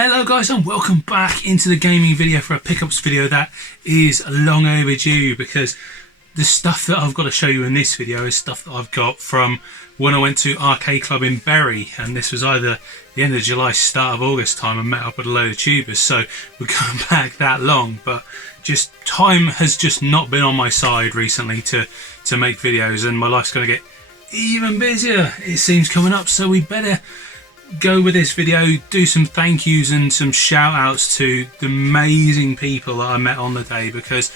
Hello guys, and welcome back into the gaming video for a pickups video that is long overdue, because the stuff that I've got to show you in this video is stuff that I've got from when I went to Arcade Club in Bury, and this was either the end of July, start of August time. I met up with a load of tubers, so we're going back that long, but just time has just not been on my side recently to make videos, and my life's going to get even busier, it seems, coming up, so we better go with this video, do some thank yous and some shout outs to the amazing people that I met on the day, because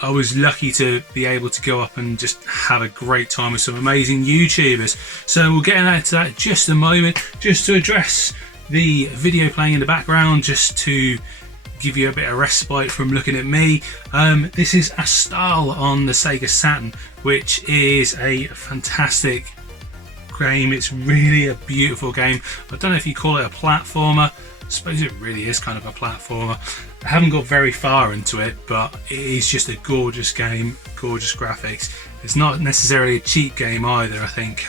I was lucky to be able to go up and just have a great time with some amazing YouTubers. So we'll get into that in just a moment, just to address the video playing in the background, just to give you a bit of respite from looking at me. This is Astal on the Sega Saturn, which is a fantastic game. It's really a beautiful game. I don't know if you call it a platformer. I suppose it really is kind of a platformer. I haven't got very far into it, but it is just a gorgeous game, gorgeous graphics. It's not necessarily a cheap game either. I think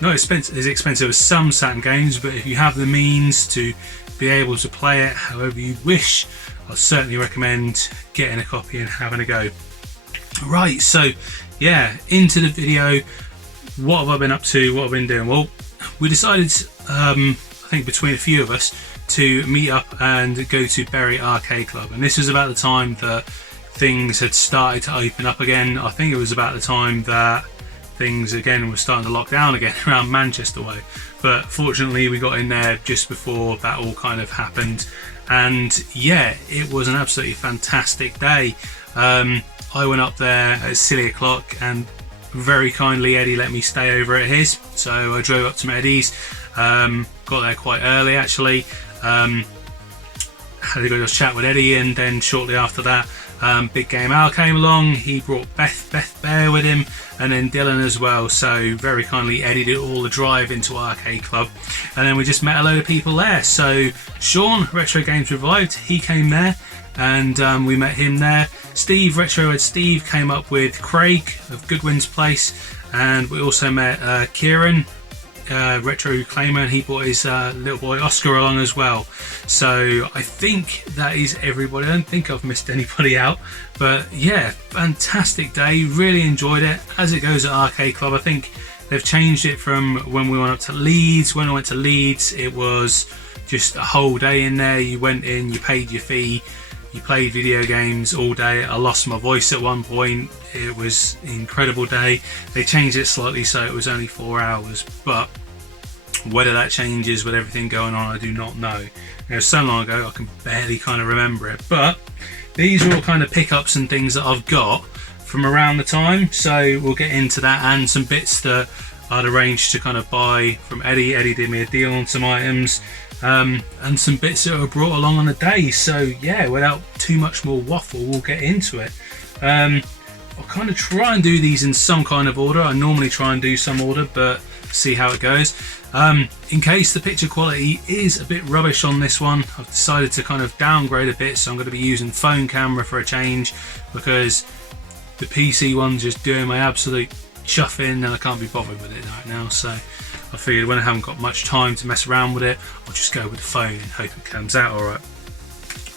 not as expensive as some Saturn games, but if you have the means to be able to play it however you wish, I'd certainly recommend getting a copy and having a go. Right, so yeah, into the video. What have I been up to? What have I been doing? Well, we decided, I think between a few of us, to meet up and go to Bury Arcade Club. And this was about the time that things had started to open up again. I think it was about the time that things again were starting to lock down again around Manchester way. But fortunately we got in there just before that all kind of happened. And yeah, it was an absolutely fantastic day. I went up there at silly o'clock, and very kindly Eddie let me stay over at his, so I drove up to Eddie's, got there quite early actually, had to go to chat with Eddie, and then shortly after that Big Game Al came along. He brought Beth Bear with him, and then Dylan as well, so very kindly Eddie did all the drive into Arcade Club, and then we just met a load of people there. So Sean, Retro Games Revived, he came there, and we met him there. Steve, Retrohead Steve, came up with Craig of Goodwin's Place, and we also met Kieran, Retro Claimer, and he brought his little boy Oscar along as well. So I think that is everybody. I don't think I've missed anybody out, but yeah, fantastic day, really enjoyed it. As it goes at Arcade Club, I think they've changed it from when we went up to Leeds. When I went to Leeds, it was just a whole day in there. You went in, you paid your fee, you played video games all day. I lost my voice at one point. It was an incredible day. They changed it slightly so it was only 4 hours, but whether that changes with everything going on, I do not know. It was so long ago I can barely kind of remember it, but these are all kind of pickups and things that I've got from around the time, so we'll get into that, and some bits that I'd arranged to kind of buy from Eddie. Eddie did me a deal on some items, and some bits that were brought along on the day. So yeah, without too much more waffle, we'll get into it. I'll kind of try and do these in some kind of order. I normally try and do some order, but see how it goes. In case the picture quality is a bit rubbish on this one, I've decided to kind of downgrade a bit, so I'm going to be using phone camera for a change, because the PC one's just doing my absolute chuffing and I can't be bothered with it right now. So I figured when I haven't got much time to mess around with it, I'll just go with the phone and hope it comes out alright.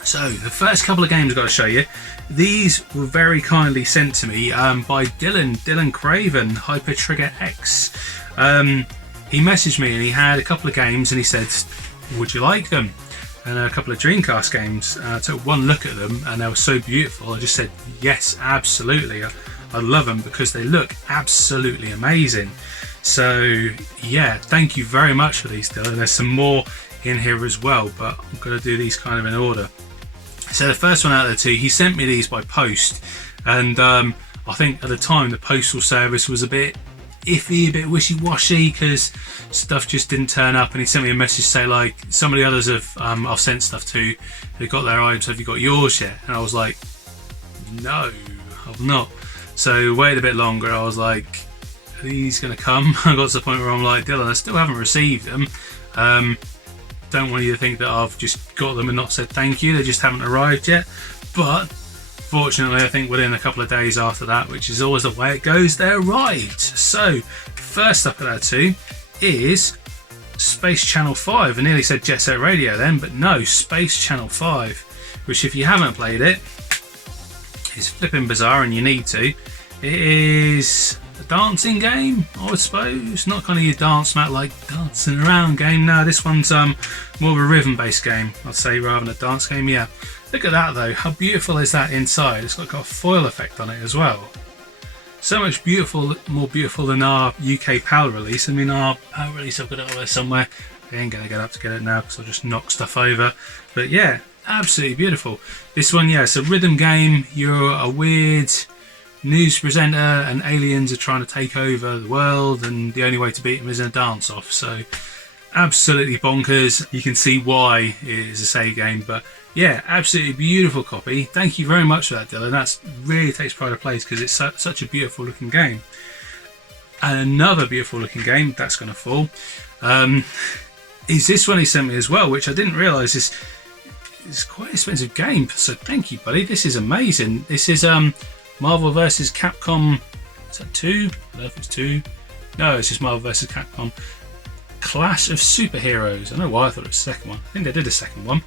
So the first couple of games I've got to show you, these were very kindly sent to me by Dylan Craven, Hyper Trigger X. He messaged me and he had a couple of games and he said, would you like them? And a couple of Dreamcast games. I took one look at them and they were so beautiful. I just said yes, absolutely. I love them because they look absolutely amazing. So yeah, thank you very much for these, Dylan. There's some more in here as well, but I'm going to do these kind of in order. So the first one out of the two, he sent me these by post, and I think at the time the postal service was a bit iffy, a bit wishy-washy, because stuff just didn't turn up, and he sent me a message say like, some of the others have I've sent stuff to, they've got their items, have you got yours yet? And I was like, no, I've not. So waited a bit longer. I was like, are these gonna come? I got to the point where I'm like, Dylan, I still haven't received them. Don't want you to think that I've just got them and not said thank you. They just haven't arrived yet. But fortunately, I think within a couple of days after that, which is always the way it goes, they arrived. So first up at that two is Space Channel 5. I nearly said Jet Set Radio then, but no, Space Channel 5, which if you haven't played it, is flipping bizarre and you need to. It is a dancing game, I would suppose. Not kind of your dance mat like dancing around game. No, this one's more of a rhythm based game, I'd say, rather than a dance game. Yeah, look at that though, how beautiful is that inside? It's got a foil effect on it as well. So much beautiful, more beautiful than our UK PAL release. I mean, our PAL release, I've got it over there somewhere. I ain't gonna get up to get it now because I'll just knock stuff over. But yeah, absolutely beautiful. This one, yeah, it's a rhythm game. You're a weird news presenter and aliens are trying to take over the world, and the only way to beat them is in a dance off. So absolutely bonkers. You can see why it is a Sega game, but yeah, absolutely beautiful copy. Thank you very much for that, Dylan. That's really takes pride of place because it's such a beautiful looking game. And another beautiful looking game that's going to fall is this one he sent me as well, which I didn't realise is quite an expensive game. So thank you, buddy. This is amazing. This is Marvel vs. Capcom. Is that 2? I don't know if it's 2. No, it's just Marvel vs. Capcom Clash of Superheroes. I don't know why I thought it was the second one. I think they did a second one.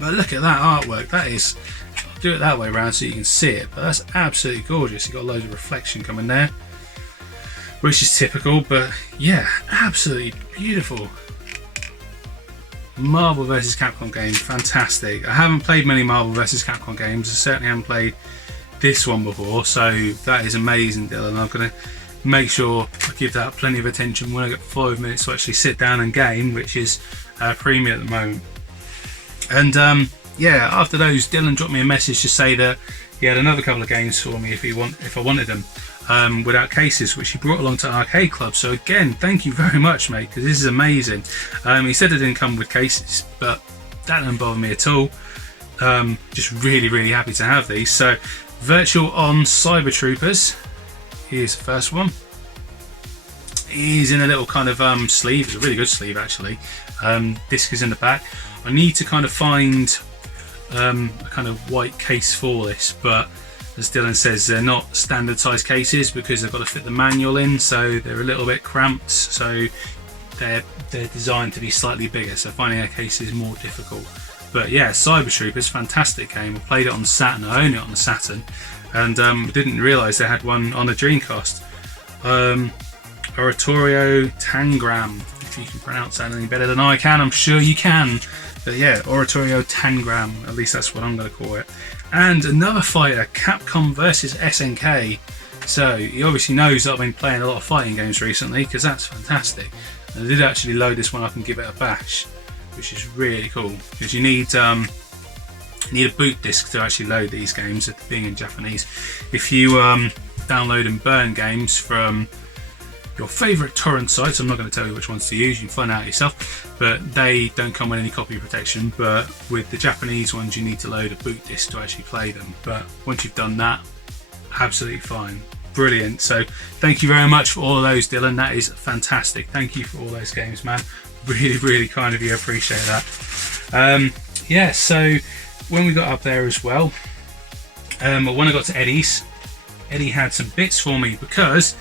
But look at that artwork. That is, I'll do it that way around so you can see it, but that's absolutely gorgeous. You've got loads of reflection coming there, which is typical, but yeah, absolutely beautiful. Marvel vs. Capcom game, fantastic. I haven't played many Marvel vs. Capcom games. I certainly haven't played this one before, so that is amazing, Dylan. I'm going to make sure I give that plenty of attention when I get 5 minutes to actually sit down and game, which is premium at the moment. And yeah, after those, Dylan dropped me a message to say that he had another couple of games for me if I wanted them without cases, which he brought along to Arcade Club. So again, thank you very much, mate, because this is amazing. He said it didn't come with cases, but that didn't bother me at all. Just really happy to have these. So Virtual On Cyber Troopers is the first one. He's in a little kind of sleeve. It's a really good sleeve actually. Disc is in the back. I need to kind of find a kind of white case for this, but as Dylan says, they're not standard size cases because they've got to fit the manual in, so they're a little bit cramped, so they're designed to be slightly bigger, so finding a case is more difficult. But yeah, Cyber Troopers, fantastic game. I played it on Saturn, I own it on the Saturn, and didn't realise they had one on the Dreamcast. Oratorio Tangram, if you can pronounce that any better than I can, I'm sure you can. But yeah, Oratorio Tangram, at least that's what I'm going to call it. And another fighter, Capcom vs SNK. So he obviously knows that I've been playing a lot of fighting games recently, because that's fantastic. And I did actually load this one up and give it a bash, which is really cool, because you need a boot disc to actually load these games, being in Japanese. If you download and burn games from your favourite torrent sites, I'm not going to tell you which ones to use, you can find out yourself, but they don't come with any copy protection. But with the Japanese ones, you need to load a boot disc to actually play them. But once you've done that, absolutely fine. Brilliant. So thank you very much for all of those, Dylan. That is fantastic. Thank you for all those games, man. Really kind of you. I appreciate that. Yeah, so when we got up there as well, when I got to Eddie's, Eddie had some bits for me, because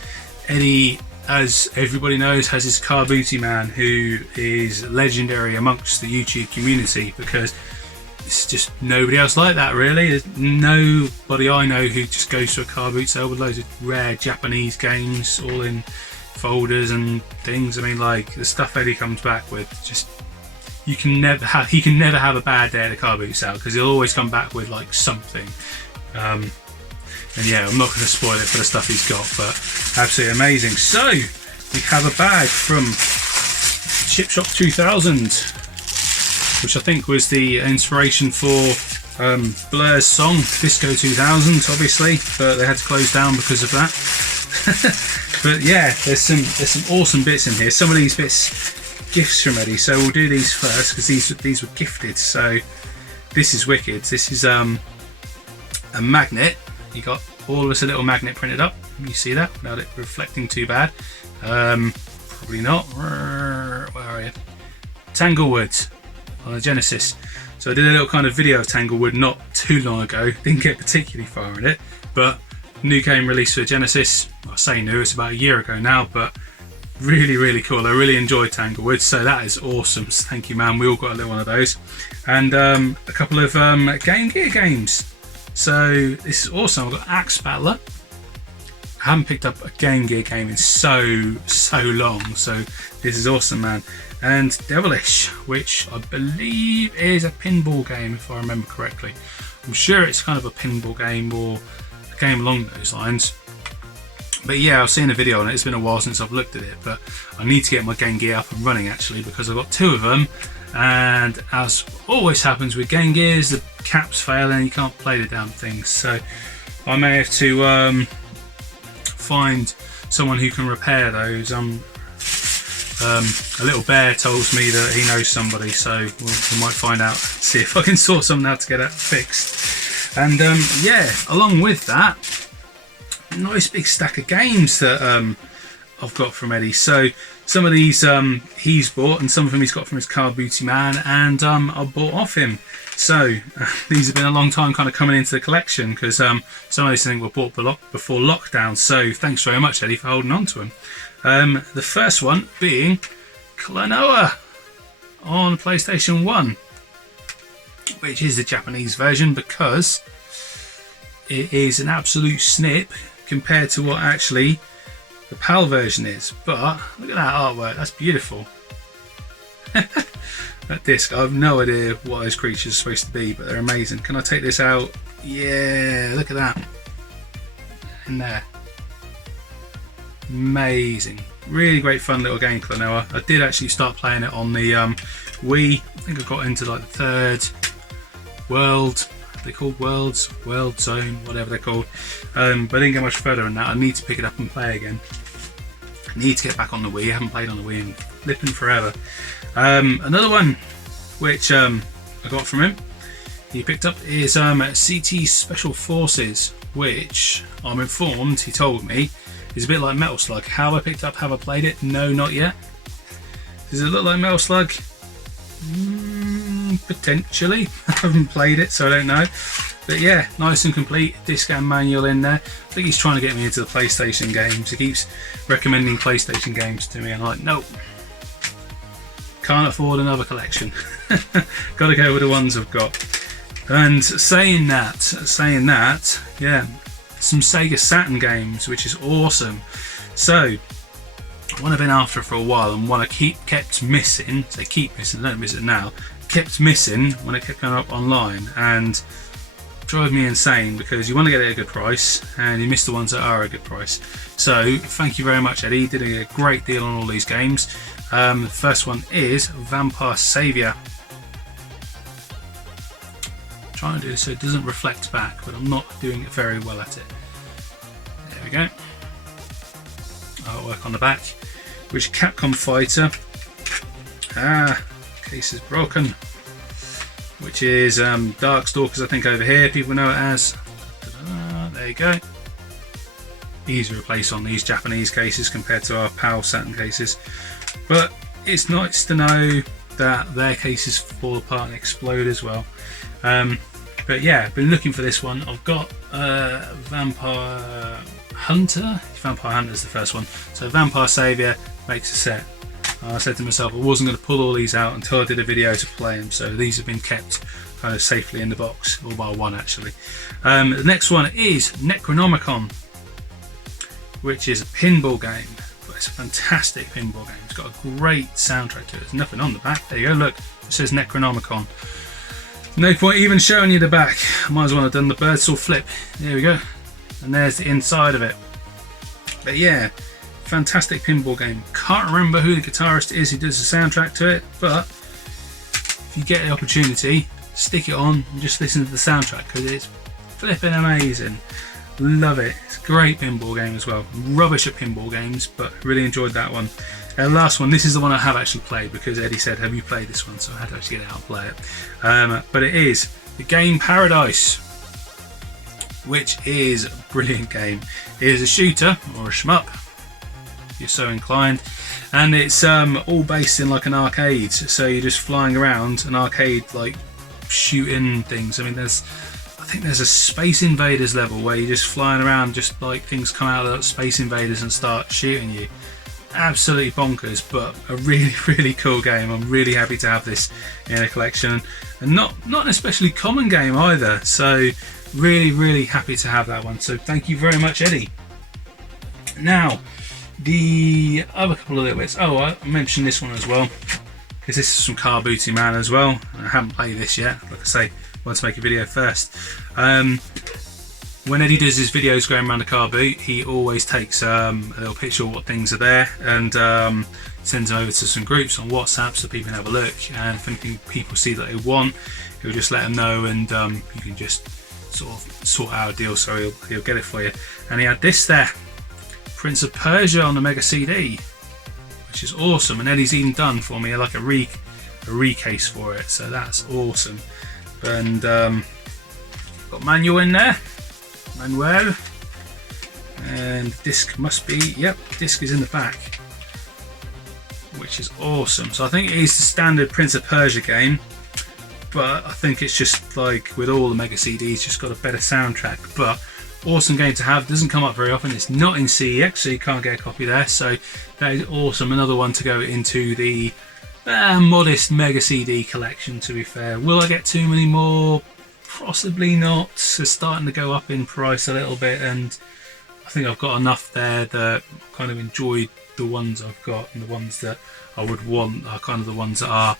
Eddie, as everybody knows, has his Car Booty Man, who is legendary amongst the YouTube community, because it's just nobody else like that really. There's nobody I know who just goes to a car boot sale with loads of rare Japanese games all in folders and things. I mean, like, the stuff Eddie comes back with, just he can never have a bad day at a car boot sale, because he'll always come back with like something. And yeah, I'm not going to spoil it for the stuff he's got, but absolutely amazing. So we have a bag from Chip Shop 2000, which I think was the inspiration for Blur's song Disco 2000, obviously, but they had to close down because of that. But yeah, there's some awesome bits in here. Some of these bits, gifts from Eddie, so we'll do these first because these were gifted. So this is wicked. This is a magnet. You got all of us a little magnet printed up. You see that without it reflecting too bad? Probably not. Where are you? Tanglewood on the Genesis. So I did a little kind of video of Tanglewood not too long ago. Didn't get particularly far in it, but new game released for Genesis. I say new, it's about a year ago now, but really cool. I really enjoyed Tanglewood, so that is awesome. Thank you, man. We all got a little one of those, and a couple of Game Gear games. So this is awesome. I've got Axe Battler. I haven't picked up a Game Gear game in so long, so this is awesome, man. And Devilish, which I believe is a pinball game, if I remember correctly. I'm sure it's kind of a pinball game or a game along those lines. But yeah, I've seen a video on it. It's been a while since I've looked at it, but I need to get my Game Gear up and running actually, because I've got 2 of them, and as always happens with Game Gears, the caps fail and you can't play the damn things. So I may have to find someone who can repair those. A little bear tells me that he knows somebody, so we might find out, see if I can sort something out to get that fixed. And yeah, along with that, nice big stack of games that I've got from Eddie. So some of these he's bought, and some of them he's got from his Car Booty man, and I bought off him. So these have been a long time kind of coming into the collection, because some of these I think were bought before lockdown. So thanks very much, Eddie, for holding on to them. The first one being Klonoa on PlayStation 1, which is the Japanese version, because it is an absolute snip compared to what actually the PAL version is. But look at that artwork, that's beautiful. That disc, I have no idea what those creatures are supposed to be, but they're amazing. Can I take this out? Yeah, look at that in there. Amazing, really great fun little game, Klonoa. I did actually start playing it on the Wii. I think I got into like the 3rd world, they're called world zone, whatever they're called, but I didn't get much further than that. I need to pick it up and play again. I need to get back on the Wii. I haven't played on the Wii in flipping forever. Another one which I got from him, he picked up, is CT Special Forces, which I'm informed, he told me, is a bit like Metal Slug. How I picked up, have I played it? No, not yet. Does it look like Metal Slug? Potentially. I haven't played it, so I don't know. But yeah, nice and complete, disc and manual in there. I think he's trying to get me into the PlayStation games. He keeps recommending PlayStation games to me, and I'm like, nope. Can't afford another collection. Got to go with the ones I've got. And saying that, yeah, some Sega Saturn games, which is awesome. So one I've been after for a while, and one I kept missing. They keep missing, I don't miss it now. Kept missing when it kept going up online, and drove me insane, because you want to get it at a good price and you miss the ones that are a good price. So thank you very much, Eddie. You did a great deal on all these games. The first one is Vampire Savior. I'm trying to do this so it doesn't reflect back, but I'm not doing it very well at it. There we go. Artwork on the back, which Capcom Fighter. Case is broken. Which is Darkstalkers, I think, over here. People know it as. There you go. Easy to replace on these Japanese cases compared to our PAL Saturn cases. But it's nice to know that their cases fall apart and explode as well. But yeah, I've been looking for this one. I've got Vampire Hunter. Vampire Hunter is the first one. So Vampire Savior makes a set. I said to myself I wasn't going to pull all these out until I did a video to play them. So these have been kept kind of safely in the box, all by one actually. The next one is Necronomicon, which is a pinball game. But it's a fantastic pinball game. It's got a great soundtrack to it. There's nothing on the back. There you go, look. It says Necronomicon. No point even showing you the back. I might as well have done the bird-saw flip. There we go. And there's the inside of it. But yeah, fantastic pinball game. Can't remember who the guitarist is who does the soundtrack to it, but if you get the opportunity, stick it on and just listen to the soundtrack, because it's flipping amazing. Love it. It's a great pinball game as well. Rubbish at pinball games, but really enjoyed that one. Last one, this is the one I have actually played, because Eddie said, have you played this one? So I had to actually get out and play it. But it is the game Paradise, which is a brilliant game. It is a shooter, or a shmup, if you're so inclined, and it's all based in like an arcade. So you're just flying around an arcade, like shooting things. I mean, I think there's a Space Invaders level where you're just flying around, just like things come out of the Space Invaders and start shooting you. absolutely bonkers, but a really, really cool game. I'm really happy to have this in a collection, and not an especially common game either. So really, really happy to have that one. So thank you very much, Eddie. Now, the other couple of little bits. Oh, I mentioned this one as well, because this is from Car Booty Man as well. I haven't played this yet. Like I say, I want to make a video first. When Eddie does his videos going around the car boot, he always takes a little picture of what things are there and sends them over to some groups on WhatsApp so people can have a look. And if anything people see that they want, he'll just let them know, and you can just sort of sort out a deal. So he'll get it for you. And he had this there, Prince of Persia on the Mega CD, which is awesome. And Eddie's even done for me like a recase for it, so that's awesome. And got manual in there. Manuel, and disc must be, yep, disc is in the back, which is awesome. So I think it is the standard Prince of Persia game, but I think it's just like with all the Mega CDs, just got a better soundtrack. But awesome game to have, doesn't come up very often. It's not in CEX, so you can't get a copy there, so that is awesome. Another one to go into the modest Mega CD collection, to be fair. Will I get too many more? Possibly not. It's starting to go up in price a little bit, and I think I've got enough there that I kind of enjoyed the ones I've got, and the ones that I would want are kind of the ones that are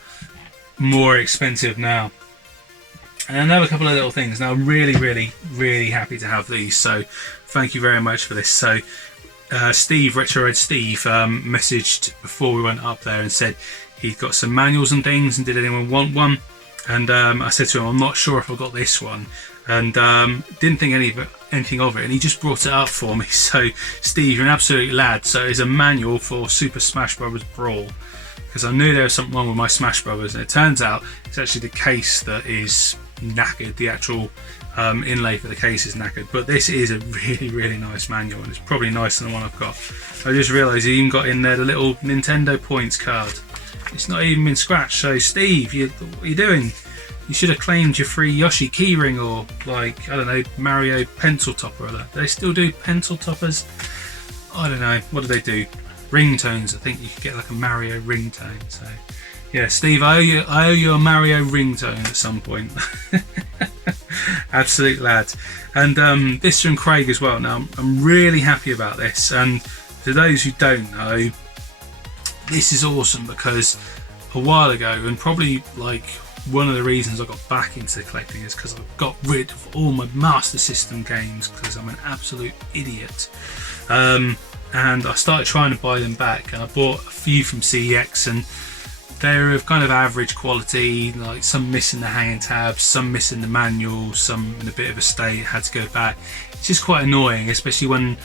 more expensive now. And another couple of little things. Now I'm really, really, really happy to have these, so thank you very much for this. So Steve, Retro Red Steve, messaged before we went up there and said he'd got some manuals and things, and did anyone want one? And I said to him, I'm not sure if I got this one, and didn't think anything of it, and he just brought it up for me. So Steve, you're an absolute lad. So it's a manual for Super Smash Bros. Brawl, because I knew there was something wrong with my Smash Bros, and it turns out it's actually the case that is knackered. The actual inlay for the case is knackered, but this is a really, really nice manual, and it's probably nicer than the one I've got. I just realised he even got in there the little Nintendo points card. It's not even been scratched. So Steve, what are you doing? You should have claimed your free Yoshi keyring, or like, I don't know, Mario pencil topper or that. Do they still do pencil toppers? I don't know. What do they do? Ringtones. I think you could get like a Mario ringtone. So yeah, Steve, I owe you a Mario ringtone at some point. Absolute lad. And this from Craig as well. Now I'm really happy about this. And to those who don't know, this is awesome, because a while ago, and probably like one of the reasons I got back into collecting is because I got rid of all my Master System games because I'm an absolute idiot. And I started trying to buy them back, and I bought a few from CEX, and they're of kind of average quality, like some missing the hanging tabs, some missing the manual, some in a bit of a state, had to go back. It's just quite annoying, especially when,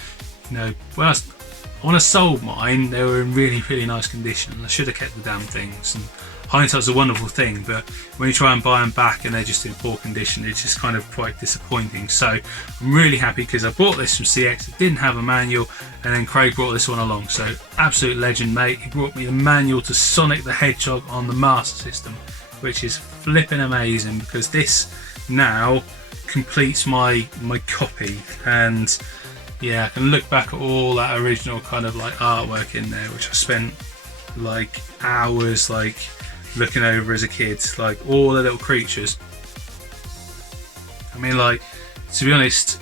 you know, when I sold mine, they were in really, really nice condition, and I should have kept the damn things. And hindsight's a wonderful thing, but when you try and buy them back and they're just in poor condition, it's just kind of quite disappointing. So I'm really happy because I bought this from CX. It didn't have a manual, and then Craig brought this one along. So absolute legend, mate. He brought me the manual to Sonic the Hedgehog on the Master System, which is flipping amazing, because this now completes my copy. And yeah, I can look back at all that original kind of like artwork in there, which I spent like hours like looking over as a kid, like all the little creatures. I mean, like, to be honest,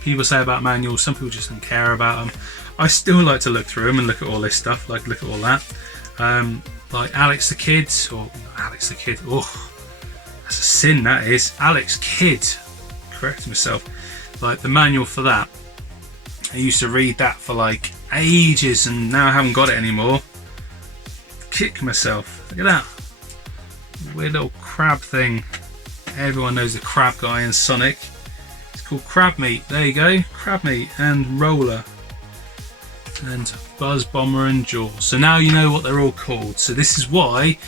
people say about manuals, some people just don't care about them. I still like to look through them and look at all this stuff, like look at all that. Like Alex the Kid, or Alex the Kid, oh, that's a sin, that is. Alex Kidd, correct myself. Like the manual for that, I used to read that for like ages, and now I haven't got it anymore. Kick myself. Look at that weird little crab thing. Everyone knows the crab guy in Sonic. It's called Crab Meat. There you go, Crab Meat and Roller and Buzz, Bomber and Jaws. So now you know what they're all called. So this is why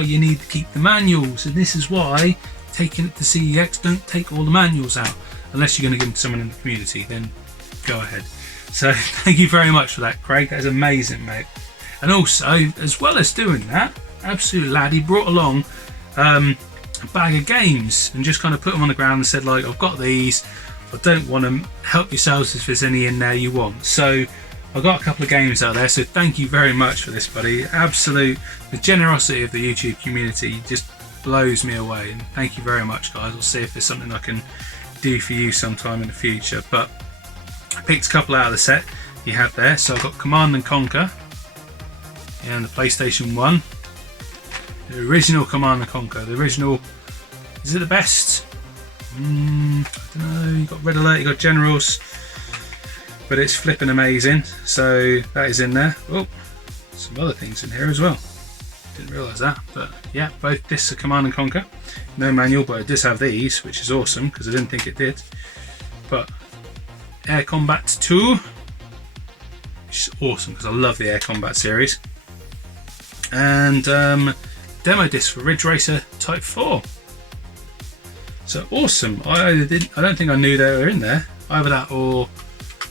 you need to keep the manuals, and this is why taking it to CEX, don't take all the manuals out unless you're going to give them to someone in the community, then go ahead. So thank you very much for that, Craig. That's amazing, mate. And also, as well as doing that, absolute lad, he brought along a bag of games and just kind of put them on the ground and said, like, I've got these, I don't want them, help yourselves if there's any in there you want. So I've got a couple of games out there, so thank you very much for this, buddy. The generosity of the YouTube community just blows me away, and thank you very much, guys. I'll see if there's something I can do for you sometime in the future. But I picked a couple out of the set you have there. So I've got Command and Conquer and the PlayStation 1. The original Command and Conquer. The original, is it the best? I don't know. You got Red Alert, you got Generals, but it's flipping amazing. So that is in there. Oh, some other things in here as well. Didn't realise that, but yeah, both discs are Command and Conquer. No manual, but it does have these, which is awesome because I didn't think it did. But Air Combat 2, which is awesome because I love the Air Combat series. And demo disc for Ridge Racer Type 4. So awesome. I don't think I knew they were in there. Either that or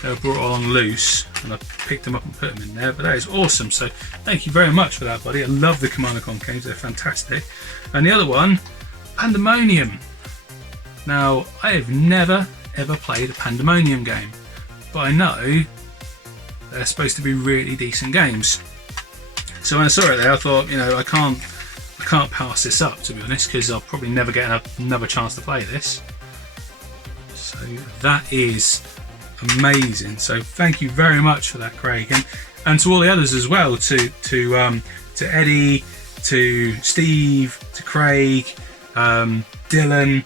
they were brought along loose and I picked them up and put them in there. But that is awesome. So thank you very much for that, buddy. I love the Command & Conquer games. They're fantastic. And the other one, Pandemonium. Now, I have never ever played a Pandemonium game, but I know they're supposed to be really decent games. So when I saw it there, I thought, you know, I can't pass this up, to be honest, because I'll probably never get another chance to play this. So that is amazing. So thank you very much for that, Craig, and to all the others as well, to Eddie, to Steve, to Craig, Dylan,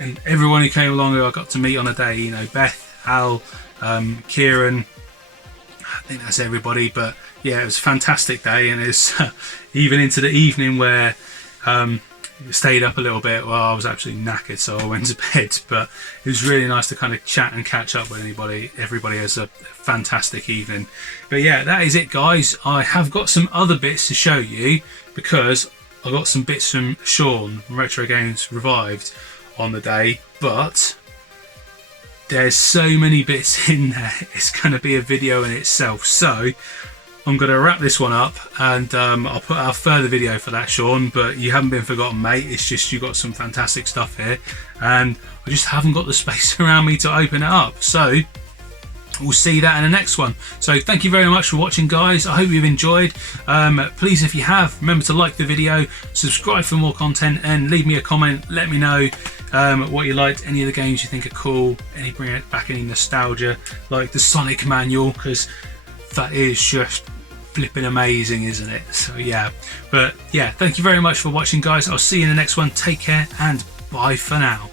and everyone who came along who I got to meet on a day. You know, Beth, Al, Kieran. I think that's everybody. But yeah, it was a fantastic day, and it's even into the evening where stayed up a little bit. Well, I was absolutely knackered, so I went to bed. But it was really nice to kind of chat and catch up with everybody has a fantastic evening. But yeah, that is it, guys. I have got some other bits to show you because I got some bits from Sean from Retro Games Revived on the day, but there's so many bits in there, it's going to be a video in itself. So I'm going to wrap this one up, and I'll put out a further video for that, Sean. But you haven't been forgotten, mate. It's just you got some fantastic stuff here, and I just haven't got the space around me to open it up. So we'll see that in the next one. So thank you very much for watching, guys. I hope you've enjoyed. Please, if you have, remember to like the video, subscribe for more content, and leave me a comment. Let me know what you liked, any of the games you think are cool, bring it back any nostalgia, like the Sonic manual, because that is just flipping amazing, isn't it? So yeah, but yeah, thank you very much for watching, guys. I'll see you in the next one. Take care and bye for now.